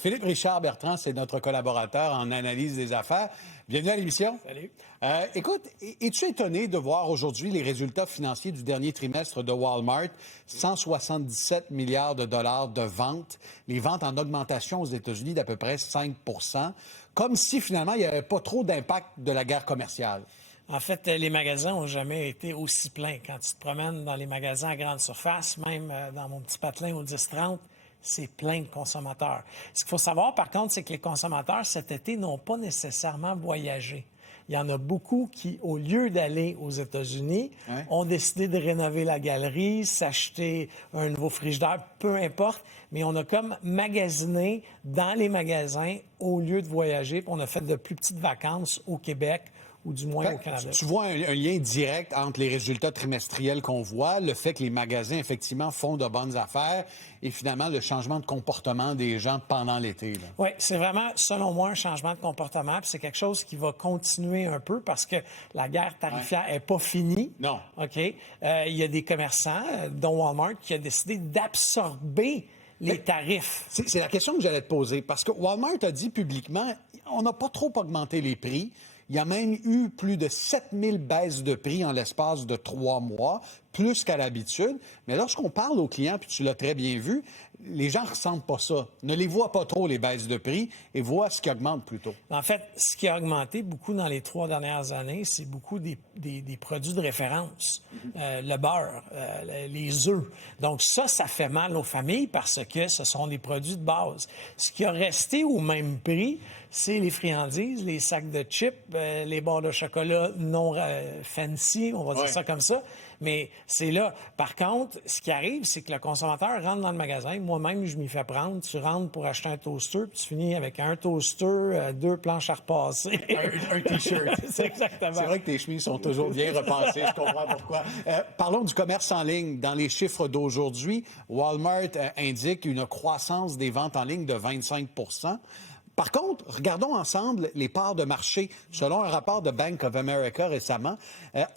Philippe Richard Bertrand, c'est notre collaborateur en analyse des affaires. Bienvenue à l'émission. Salut. Écoute, es-tu étonné de voir aujourd'hui les résultats financiers du dernier trimestre de Walmart? 177 milliards de dollars de ventes. Les ventes en augmentation aux États-Unis d'à peu près 5 comme si finalement il n'y avait pas trop d'impact de la guerre commerciale. En fait, les magasins n'ont jamais été aussi pleins. Quand tu te promènes dans les magasins à grande surface, même dans mon petit patelin au 10-30, c'est plein de consommateurs. Ce qu'il faut savoir, par contre, c'est que les consommateurs, cet été, n'ont pas nécessairement voyagé. Il y en a beaucoup qui, au lieu d'aller aux États-Unis, ont décidé de rénover la galerie, s'acheter un nouveau frigidaire, peu importe, mais on a comme magasiné dans les magasins au lieu de voyager, puis on a fait de plus petites vacances au Québec, ou du moins au Canada. Tu vois un lien direct entre les résultats trimestriels qu'on voit, le fait que les magasins, effectivement, font de bonnes affaires et finalement le changement de comportement des gens pendant l'été. Là. Oui, c'est vraiment, selon moi, un changement de comportement. Puis c'est quelque chose qui va continuer un peu parce que la guerre tarifaire n'est pas finie. Non. OK? Il y a des commerçants, dont Walmart, qui a décidé d'absorber les tarifs. C'est la question que j'allais te poser parce que Walmart a dit publiquement on n'a pas trop augmenté les prix. Il y a même eu plus de 7000 baisses de prix en l'espace de 3 mois, plus qu'à l'habitude. Mais lorsqu'on parle aux clients, puis tu l'as très bien vu, les gens ne ressentent pas ça. Ne les voient pas trop, les baisses de prix, et voient ce qui augmente plutôt. En fait, ce qui a augmenté beaucoup dans les 3 dernières années, c'est beaucoup des produits de référence. Le beurre, les œufs. Donc ça fait mal aux familles parce que ce sont des produits de base. Ce qui a resté au même prix, c'est les friandises, les sacs de chips, les barres de chocolat non fancy, on va dire ça comme ça. Mais c'est là. Par contre, ce qui arrive, c'est que le consommateur rentre dans le magasin. Moi-même, je m'y fais prendre. Tu rentres pour acheter un toaster, puis tu finis avec un toaster, 2 planches à repasser. un T-shirt. C'est exactement. C'est vrai que tes chemises sont toujours bien repensées. Je comprends pourquoi. Parlons du commerce en ligne. Dans les chiffres d'aujourd'hui, Walmart indique une croissance des ventes en ligne de 25 Par contre, regardons ensemble les parts de marché. Selon un rapport de Bank of America récemment,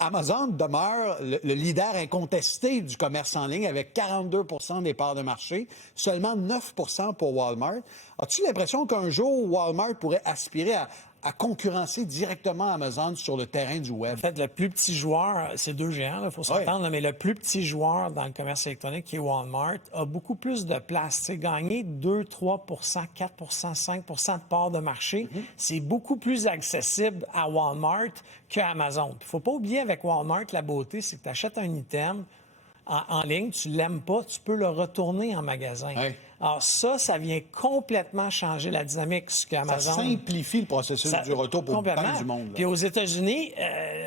Amazon demeure le leader incontesté du commerce en ligne avec 42 des parts de marché, seulement 9 pour Walmart. As-tu l'impression qu'un jour, Walmart pourrait aspirer à concurrencer directement Amazon sur le terrain du web? En fait, le plus petit joueur, c'est 2 géants, il faut s'entendre, mais le plus petit joueur dans le commerce électronique, qui est Walmart, a beaucoup plus de place. C'est gagner 2, 3 4 5 de part de marché. C'est beaucoup plus accessible à Walmart qu'à Amazon. Il ne faut pas oublier avec Walmart, la beauté, c'est que tu achètes un item en ligne, tu ne l'aimes pas, tu peux le retourner en magasin. Alors ça vient complètement changer la dynamique. Ce qu'Amazon... Ça simplifie le processus du retour pour bien du monde. Là. Puis aux États-Unis,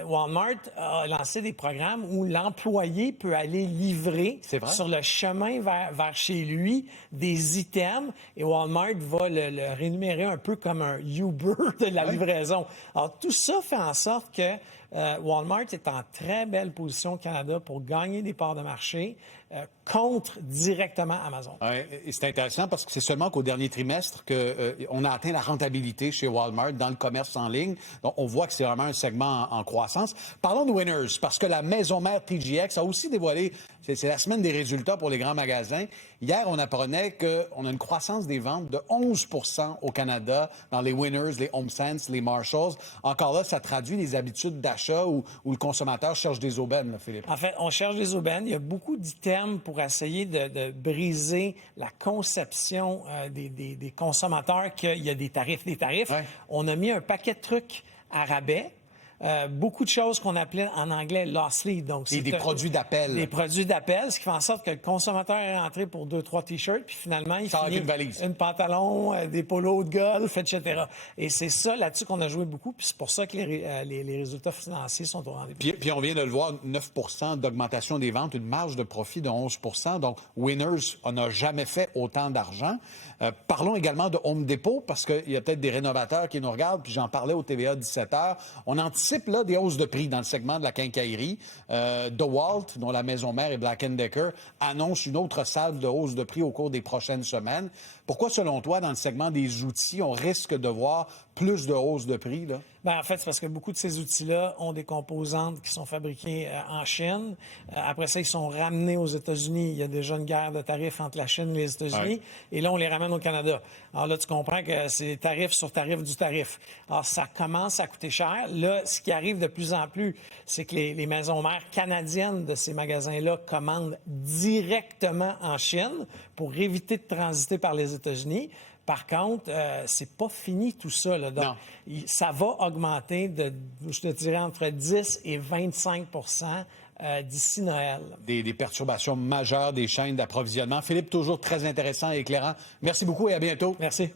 Walmart a lancé des programmes où l'employé peut aller livrer sur le chemin vers chez lui des items et Walmart va le rémunérer un peu comme un Uber de la livraison. Alors tout ça fait en sorte que Walmart est en très belle position au Canada pour gagner des parts de marché contre directement Amazon. Et c'est intéressant parce que c'est seulement qu'au dernier trimestre qu'on a atteint la rentabilité chez Walmart dans le commerce en ligne. Donc, on voit que c'est vraiment un segment en croissance. Parlons de Winners, parce que la maison mère TJX a aussi dévoilé, c'est la semaine des résultats pour les grands magasins. Hier, on apprenait qu'on a une croissance des ventes de 11 au Canada dans les Winners, les HomeSense, les Marshalls. Encore là, ça traduit les habitudes d'achat où le consommateur cherche des aubaines, là, Philippe. En fait, on cherche des aubaines. Il y a beaucoup d'items pour essayer de briser la conception des consommateurs qu'il y a des tarifs. On a mis un paquet de trucs à rabais. Beaucoup de choses qu'on appelait en anglais loss lead. Donc, c'est des produits d'appel. Des produits d'appel, ce qui fait en sorte que le consommateur est rentré pour 2-3 t-shirts, puis finalement, il finit une valise. Une pantalon, des polos de golf, etc. Et c'est ça là-dessus qu'on a joué beaucoup, puis c'est pour ça que les résultats financiers sont au rendez-vous. Puis on vient de le voir, 9 d'augmentation des ventes, une marge de profit de 11 Donc, Winners, on n'a jamais fait autant d'argent. Parlons également de Home Depot, parce qu'il y a peut-être des rénovateurs qui nous regardent, puis j'en parlais au TVA 17h. On anticipe anticipe là, des hausses de prix dans le segment de la quincaillerie. DeWalt, dont la maison mère est Black & Decker, annonce une autre salve de hausse de prix au cours des prochaines semaines. Pourquoi, selon toi, dans le segment des outils, on risque de voir plus de hausse de prix, là? Bien, en fait, c'est parce que beaucoup de ces outils-là ont des composantes qui sont fabriquées en Chine. Après ça, ils sont ramenés aux États-Unis. Il y a déjà une guerre de tarifs entre la Chine et les États-Unis. Ouais. Et là, on les ramène au Canada. Alors là, tu comprends que c'est tarif sur tarif du tarif. Alors, ça commence à coûter cher. Là, ce qui arrive de plus en plus, c'est que les maisons mères canadiennes de ces magasins-là commandent directement en Chine pour éviter de transiter par les États-Unis. Par contre, c'est pas fini tout ça, là. Donc, ça va augmenter de, je te dirais, entre 10 et 25 d'ici Noël. Des perturbations majeures des chaînes d'approvisionnement. Philippe, toujours très intéressant et éclairant. Merci beaucoup et à bientôt. Merci.